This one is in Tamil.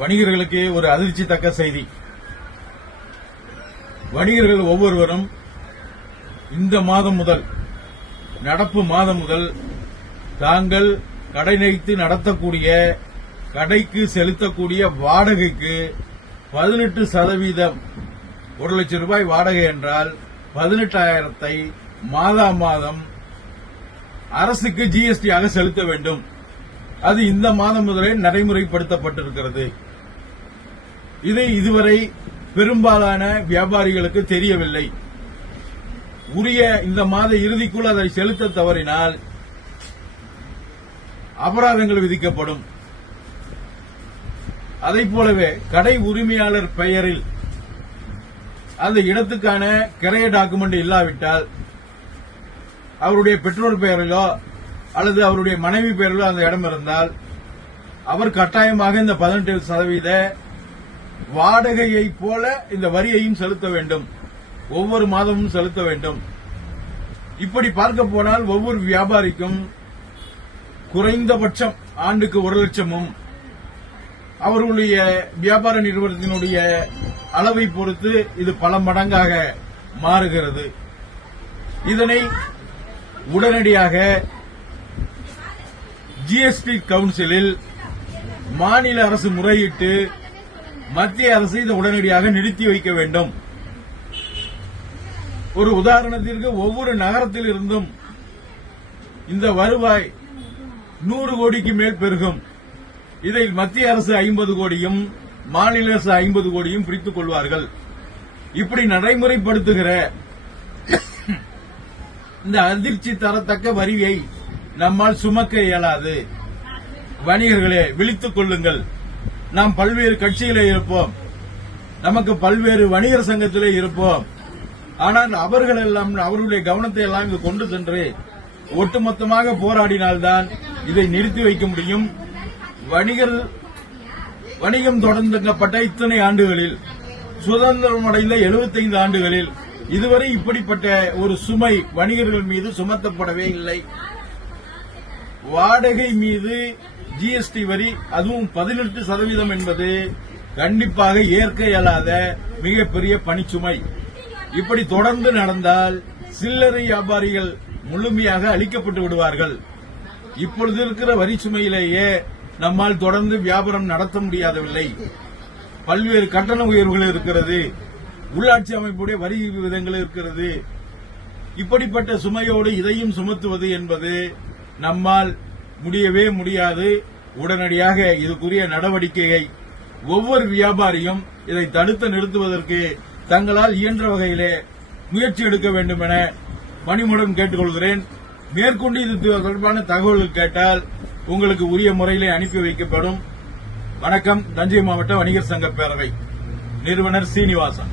வணிகர்களுக்கு ஒரு அதிர்ச்சி தக்க செய்தி. வணிகர்கள் ஒவ்வொருவரும் இந்த மாதம் முதல், நடப்பு மாதம் முதல் தாங்கள் கடை வைத்து நடத்தக்கூடிய, கடைக்கு செலுத்தக்கூடிய வாடகைக்கு 18% 1 லட்சம் ரூபாய் வாடகை என்றால் 18,000 மாதா மாதம் அரசுக்கு ஜிஎஸ்டி ஆக செலுத்த வேண்டும். அது இந்த மாதம் முதலே நடைமுறைப்படுத்தப்பட்டிருக்கிறது. இது இதுவரை பெரும்பாலான வியாபாரிகளுக்கு தெரியவில்லை. உரிய இந்த மாத இறுதிக்குள் அதை செலுத்த தவறினால் அபராதங்கள் விதிக்கப்படும். அதைப் போலவே கடை உரிமையாளர் பெயரில் அந்த இடத்துக்கான கிரைய டாக்குமெண்ட் இல்லாவிட்டால், அவருடைய பெற்றோர் பெயரிலோ அல்லது அவருடைய மனைவி பெயரிலோ அந்த இடம் இருந்தால், அவர் கட்டாயமாக இந்த 18% வாடகையைப் போல இந்த வரியையும் செலுத்த வேண்டும். ஒவ்வொரு மாதமும் செலுத்த வேண்டும். இப்படி பார்க்க போனால் ஒவ்வொரு வியாபாரிக்கும் குறைந்தபட்சம் ஆண்டுக்கு 1 லட்சமும், அவர்களுடைய வியாபார நிறுவனத்தினுடைய அளவை பொறுத்து இது பல மடங்காக மாறுகிறது. இதனை உடனடியாக ஜிஎஸ்டி கவுன்சிலில் மாநில அரசு முறையிட்டு மத்திய அரசு இதை உடனடியாக நிறுத்தி வைக்க வேண்டும். ஒரு உதாரணத்திற்கு, ஒவ்வொரு நகரத்தில் இருந்தும் இந்த வருவாய் 100 கோடிக்கு மேல் பெருகும். இதில் மத்திய அரசு 50 கோடியும் மாநில அரசு 50 கோடியும் பிரித்துக் கொள்வார்கள். இப்படி நடைமுறைப்படுத்துகிற இந்த அதிர்ச்சி தரத்தக்க வரியை நம்மால் சுமக்க இயலாது. வணிகர்களே, விழித்துக் கொள்ளுங்கள். நாம் பல்வேறு கட்சியிலே இருப்போம், நமக்கு பல்வேறு வணிகர் சங்கத்திலே இருப்போம். ஆனால் அவர்கள் எல்லாம் அவர்களுடைய கவனத்தை எல்லாம் இங்கு கொண்டு சென்று ஒட்டுமொத்தமாக போராடினால்தான் இதை நிறுத்தி வைக்க முடியும். வணிகம் தொடங்கப்பட்ட இத்தனை ஆண்டுகளில், சுதந்திரம் அடைந்த 75 ஆண்டுகளில் இதுவரை இப்படிப்பட்ட ஒரு சுமை வணிகர்கள் மீது சுமத்தப்படவே இல்லை. வாடகை மீது ஜிஎஸ்டி வரி, அதுவும் 18% என்பது கண்டிப்பாக ஏற்க இயலாத மிகப்பெரிய பணிச்சுமை. இப்படி தொடர்ந்து நடந்தால் சில்லறை வியாபாரிகள் முழுமையாக அழிக்கப்பட்டு விடுவார்கள். இப்பொழுது இருக்கிற வரி சுமையிலேயே நம்மால் தொடர்ந்து வியாபாரம் நடத்த முடியாதவில்லை. பல்வேறு கட்டண உயர்வுகள் இருக்கிறது, உள்ளாட்சி அமைப்புடைய வரி விகிதங்கள் இருக்கிறது. இப்படிப்பட்ட சுமையோடு இதையும் சுமத்துவது என்பது நம்மால் முடியவே முடியாது. உடனடியாக இதுக்குரிய நடவடிக்கையை ஒவ்வொரு வியாபாரியும் இதை தடுத்து நிறுத்துவதற்கு தங்களால் இயன்ற வகையிலே முயற்சி எடுக்க வேண்டும் என பணிமுடன் கேட்டுக்கொள்கிறேன். மேற்கொண்டு இது தொடர்பான தகவல்கள் கேட்டால் உங்களுக்கு உரிய முறையிலே அனுப்பி வைக்கப்படும். வணக்கம். தஞ்சை மாவட்ட வணிகர் சங்க பேரவை நிறுவனர் சீனிவாசன்.